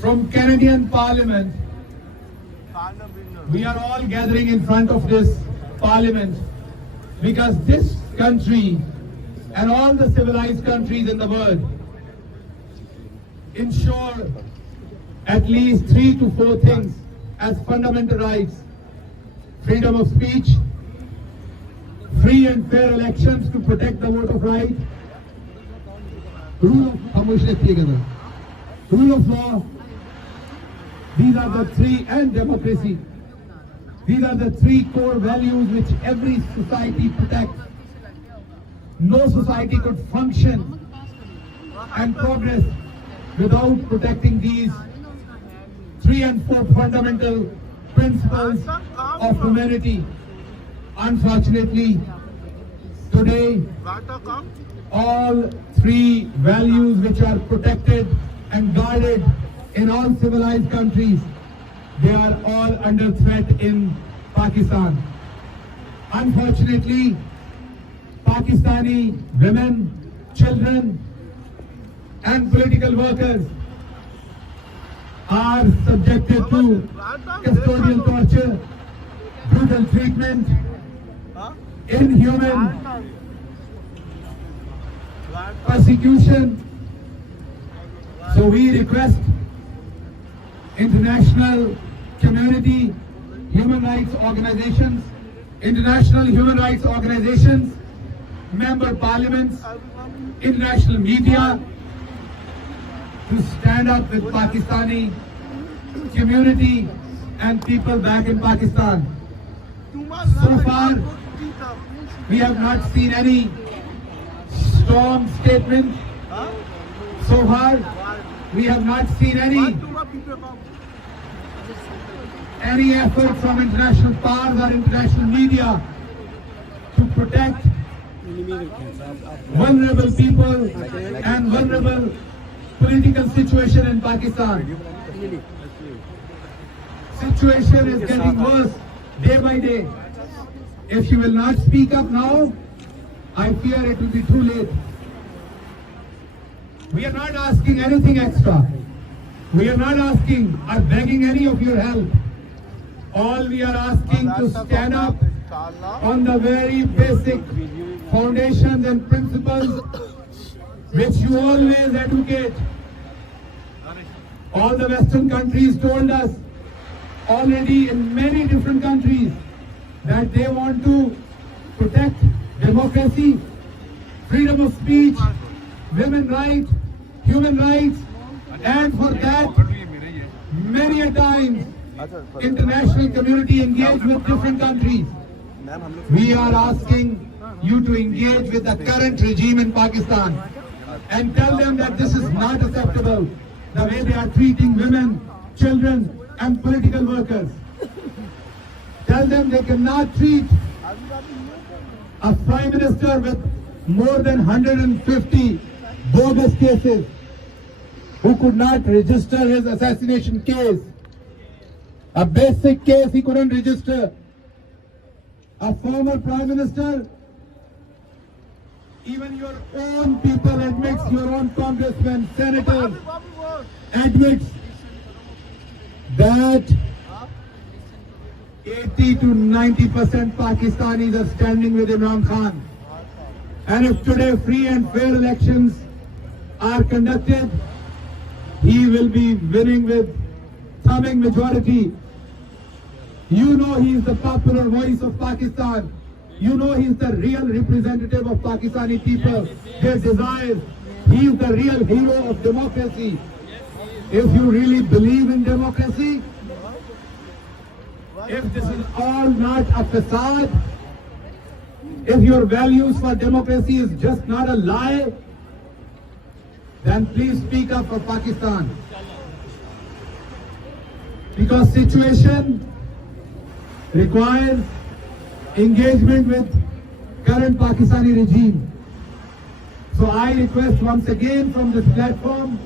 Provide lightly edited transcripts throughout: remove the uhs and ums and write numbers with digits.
from Canadian Parliament, we are all gathering in front of this Parliament because this country and all the civilized countries in the world ensure at least 3 to 4 things as fundamental rights: freedom of speech, free and fair elections to protect the vote of right, rule of law. These are the three, and democracy. These are the three core values which every society protects. No society could function and progress without protecting these 3 and 4 fundamental principles of humanity. Unfortunately, today, all 3 values which are protected and guarded in all civilized countries, they are all under threat in Pakistan. Unfortunately, Pakistani women, children, and political workers are subjected to custodial torture, brutal treatment, inhuman persecution. So we request international community, human rights organizations, international human rights organizations, member parliaments, international media to stand up with Pakistani community and people back in Pakistan. So far, we have not seen any strong statement. So far, we have not seen any effort from international powers or international media to protect vulnerable people and vulnerable political situation in Pakistan. Situation is getting worse day by day. If you will not speak up now, I fear it will be too late. We are not asking anything extra. We are not asking or begging any of your help. All we are asking to stand up on the very basic foundations and principles which you always advocate. All the Western countries told us already in many different countries that they want to protect democracy, freedom of speech, women's rights, human rights, and for that, many a times, international community engaged with different countries. We are asking you to engage with the current regime in Pakistan and tell them that this is not acceptable, the way they are treating women, children, and political workers. Tell them they cannot treat a prime minister with more than 150 bogus cases who could not register his assassination case. A basic case he couldn't register. A former prime minister, even your own people admits, your own congressmen, senators admits that 80 to 90% Pakistanis are standing with Imran Khan. And if today free and fair elections are conducted, he will be winning with thumping majority. You know he is the popular voice of Pakistan. You know he is the real representative of Pakistani people, their desires. He is the real hero of democracy. If you really believe in democracy, if this is all not a facade, if your values for democracy is just not a lie, then please speak up for Pakistan. Because situation requires engagement with current Pakistani regime. So I request once again from this platform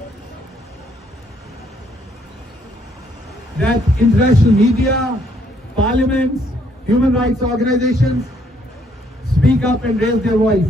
that international media, parliaments, human rights organizations speak up and raise their voice.